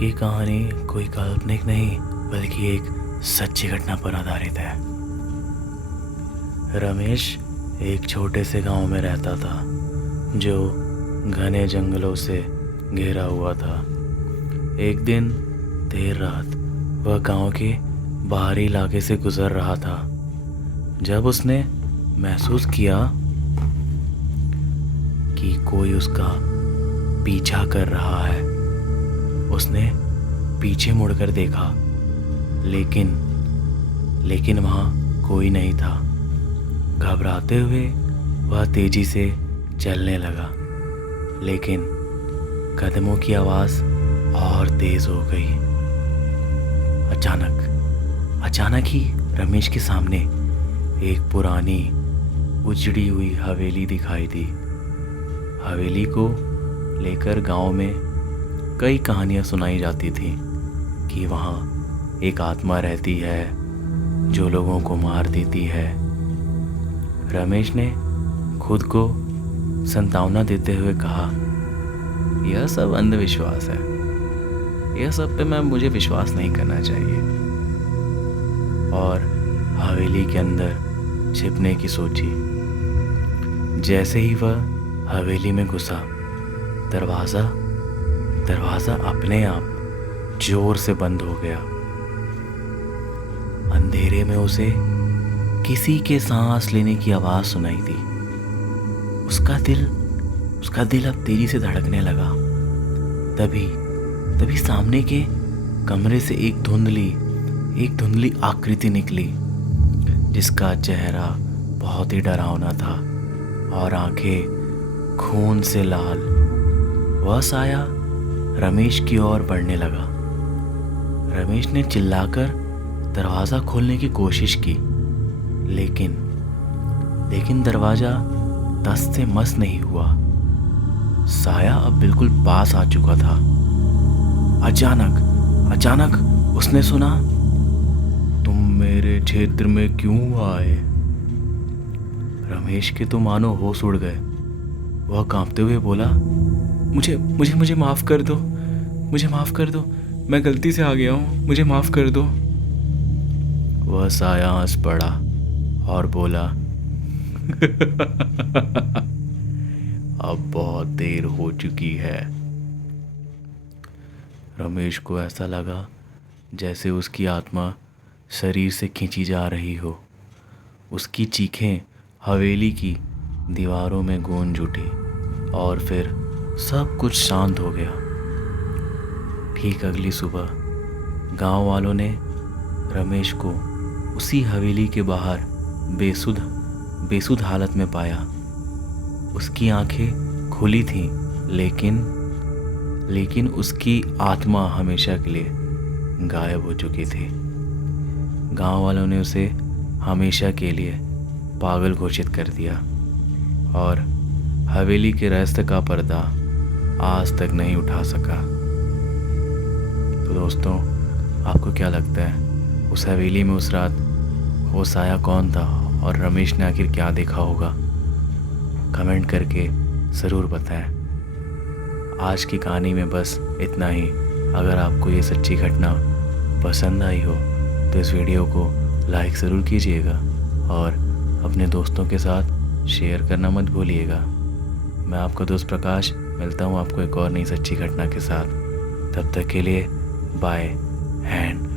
ये कहानी कोई काल्पनिक नहीं बल्कि एक सच्ची घटना पर आधारित है। रमेश एक छोटे से गांव में रहता था जो घने जंगलों से घिरा हुआ था। एक दिन देर रात वह गांव के बाहरी इलाके से गुजर रहा था जब उसने महसूस किया कि कोई उसका पीछा कर रहा है। उसने पीछे मुड़कर देखा, लेकिन वहाँ कोई नहीं था। घबराते हुए वह तेजी से चलने लगा, लेकिन कदमों की आवाज़ और तेज़ हो गई। अचानक ही रमेश के सामने एक पुरानी उजड़ी हुई हवेली दिखाई दी। हवेली को लेकर गांव में कई कहानियां सुनाई जाती थी कि वहाँ एक आत्मा रहती है जो लोगों को मार देती है। रमेश ने खुद को सांत्वना देते हुए कहा, यह सब अंधविश्वास है, यह सब पे मुझे विश्वास नहीं करना चाहिए। और हवेली के अंदर छिपने की सोची। जैसे ही वह हवेली में घुसा, दरवाज़ा अपने आप जोर से बंद हो गया। अंधेरे में उसे किसी के सांस लेने की आवाज़ सुनाई दी। उसका दिल अब तेजी से धड़कने लगा। तभी सामने के कमरे से एक धुंधली आकृति निकली, जिसका चेहरा बहुत ही डरावना था और आंखें खून से लाल। वह साया रमेश की ओर बढ़ने लगा। रमेश ने चिल्लाकर दरवाज़ा खोलने की कोशिश की, लेकिन दरवाज़ा टस से मस नहीं हुआ। साया अब बिल्कुल पास आ चुका था। अचानक उसने सुना, तुम मेरे क्षेत्र में क्यों आए? रमेश के तो मानो होश उड़ गए। वह कांपते हुए बोला, मुझे माफ़ कर दो, मैं गलती से आ गया हूँ, मुझे माफ़ कर दो। वह साया हंस पड़ा और बोला, अब बहुत देर हो चुकी है। रमेश को ऐसा लगा जैसे उसकी आत्मा शरीर से खींची जा रही हो। उसकी चीखें हवेली की दीवारों में गूंज उठी और फिर सब कुछ शांत हो गया। ठीक अगली सुबह गांव वालों ने रमेश को उसी हवेली के बाहर बेसुध हालत में पाया। उसकी आंखें खुली थीं, लेकिन उसकी आत्मा हमेशा के लिए गायब हो चुकी थी। गांव वालों ने उसे हमेशा के लिए पागल घोषित कर दिया और हवेली के रहस्य का पर्दा आज तक नहीं उठा सका। तो दोस्तों, आपको क्या लगता है उस हवेली में उस रात वो साया कौन था और रमेश ने आखिर क्या देखा होगा? कमेंट करके ज़रूर बताएं। आज की कहानी में बस इतना ही। अगर आपको ये सच्ची घटना पसंद आई हो तो इस वीडियो को लाइक ज़रूर कीजिएगा और अपने दोस्तों के साथ शेयर करना मत भूलिएगा। मैं आपका दोस्त प्रकाश मिलता हूँ आपको एक और नई सच्ची घटना के साथ। तब तक के लिए बाय हैंड।